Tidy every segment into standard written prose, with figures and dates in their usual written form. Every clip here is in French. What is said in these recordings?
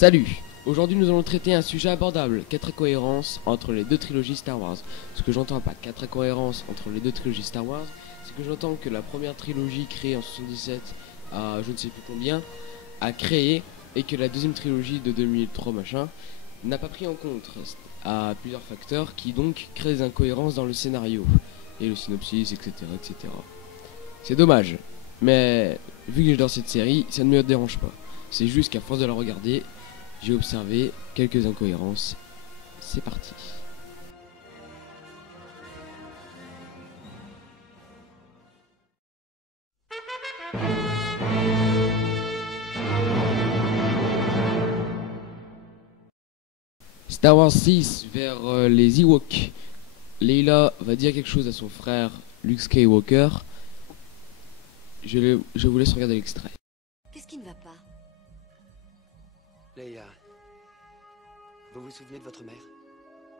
Salut! Aujourd'hui nous allons traiter un sujet abordable, 4 incohérences entre les deux trilogies Star Wars. Ce que j'entends pas 4 incohérences entre les deux trilogies Star Wars, c'est que j'entends que la première trilogie créée en 77 à je ne sais plus combien a créé et que la deuxième trilogie de 2003 machin n'a pas pris en compte à plusieurs facteurs qui donc créent des incohérences dans le scénario et le synopsis, etc. etc. C'est dommage, mais vu que j'adore cette série, ça ne me dérange pas. C'est juste qu'à force de la regarder, j'ai observé quelques incohérences. C'est parti. Star Wars 6 vers les Ewoks. Leila va dire quelque chose à son frère Luke Skywalker. Je vous laisse regarder l'extrait. Qu'est-ce qui ne va pas? Leia, vous vous souvenez de votre mère?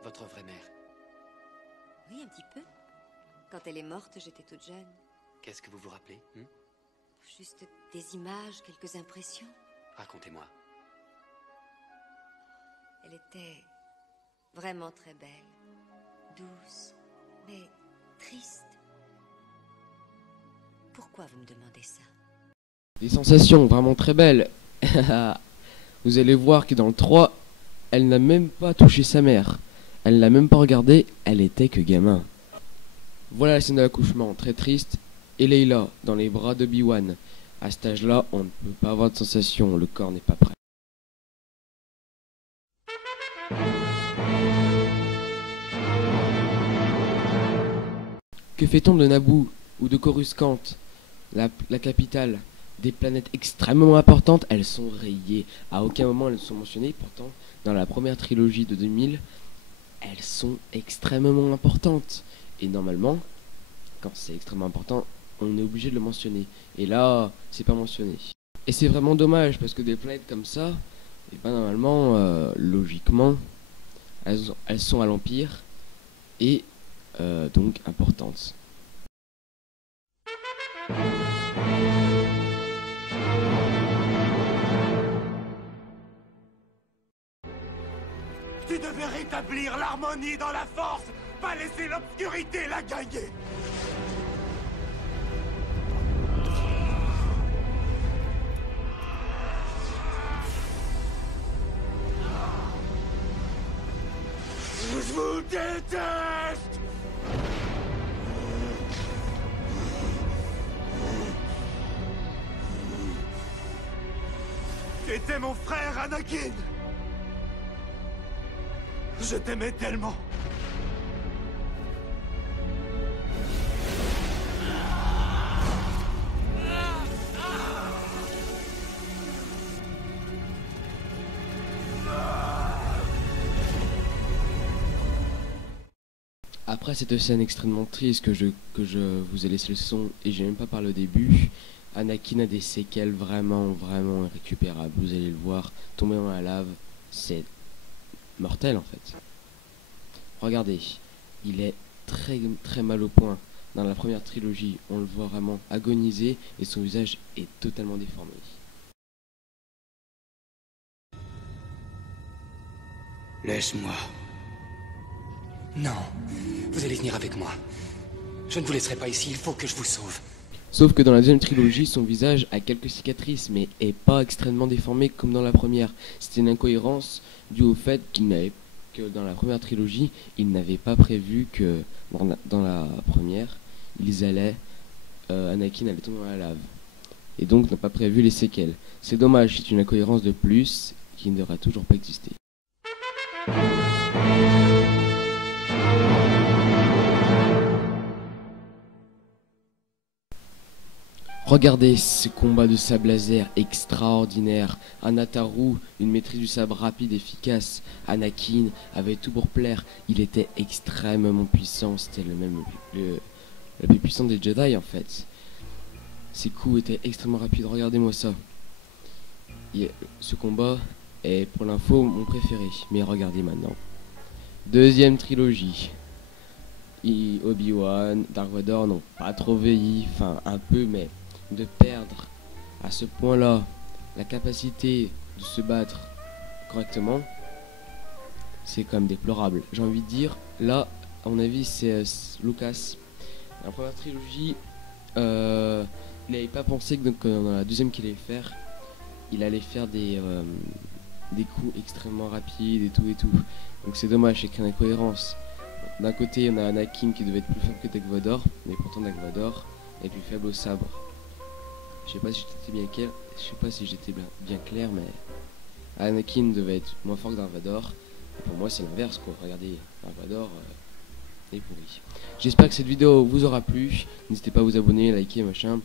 Votre vraie mère? Oui, un petit peu. Quand elle est morte, j'étais toute jeune. Qu'est-ce que vous vous rappelez? Juste des images, quelques impressions. Racontez-moi. Elle était vraiment très belle. Douce, mais triste. Pourquoi vous me demandez ça? Des sensations vraiment très belles. Vous allez voir que dans le 3, elle n'a même pas touché sa mère. Elle l'a même pas regardée, elle était que gamin. Voilà la scène de l'accouchement, très triste. Et Leila, dans les bras de Obi-Wan. À cet âge-là, on ne peut pas avoir de sensation, le corps n'est pas prêt. Que fait-on de Naboo ou de Coruscant, la capitale? Des planètes extrêmement importantes, elles sont rayées. À aucun moment elles sont mentionnées. Pourtant, dans la première trilogie de 2000, elles sont extrêmement importantes. Et normalement, quand c'est extrêmement important, on est obligé de le mentionner. Et là, c'est pas mentionné. Et c'est vraiment dommage parce que des planètes comme ça, et ben normalement, logiquement, elles sont à l'Empire et donc importantes. Tu devais rétablir l'harmonie dans la force, pas laisser l'obscurité la gagner. Je vous déteste. Tu étais mon frère, Anakin. Je t'aimais tellement. Après cette scène extrêmement triste que je vous ai laissé le son et j'ai même pas parlé au début, Anakin a des séquelles vraiment irrécupérables. Vous allez le voir tomber dans la lave, c'est mortel en fait. Regardez, il est très mal au point. Dans la première trilogie, on le voit vraiment agoniser et son visage est totalement déformé. Laisse-moi. Non, vous allez venir avec moi. Je ne vous laisserai pas ici, il faut que je vous sauve. Sauf que dans la deuxième trilogie, son visage a quelques cicatrices, mais est pas extrêmement déformé comme dans la première. C'était une incohérence due au fait que dans la première trilogie, ils n'avaient pas prévu que dans la première, Anakin allait tomber dans la lave. Et donc n'a pas prévu les séquelles. C'est dommage, c'est une incohérence de plus qui ne devrait toujours pas exister. Regardez ce combat de sabre laser extraordinaire. Anataru, une maîtrise du sabre rapide, efficace. Anakin avait tout pour plaire. Il était extrêmement puissant. C'était le plus puissant des Jedi en fait. Ses coups étaient extrêmement rapides. Regardez-moi ça. Ce combat est pour l'info mon préféré. Mais regardez maintenant. Deuxième trilogie. Obi-Wan, Dark Vador n'ont pas trop vieilli. Enfin un peu mais... de perdre à ce point-là la capacité de se battre correctement, c'est quand même déplorable. J'ai envie de dire, là, à mon avis, c'est Lucas. La première trilogie, il n'avait pas pensé que donc, dans la deuxième qu'il allait faire, il allait faire des coups extrêmement rapides et tout et tout. Donc c'est dommage, c'est qu'il y a une incohérence. D'un côté, on a Anakin qui devait être plus faible que Dark Vador, mais pourtant Dark Vador est plus faible au sabre. Je sais pas si j'étais bien clair, mais Anakin devait être moins fort que Dark Vador. Et pour moi, c'est l'inverse, quoi. Regardez, Dark Vador est pourri. J'espère que cette vidéo vous aura plu. N'hésitez pas à vous abonner, liker, machin.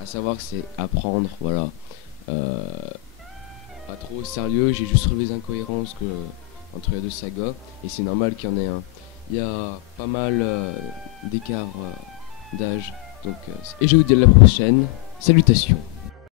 À savoir que c'est à prendre, voilà. Pas trop au sérieux, j'ai juste relevé les incohérences entre les deux sagas. Et c'est normal qu'il y en ait un. Il y a pas mal d'écart d'âge. Donc, et je vous dis à la prochaine. Salutations.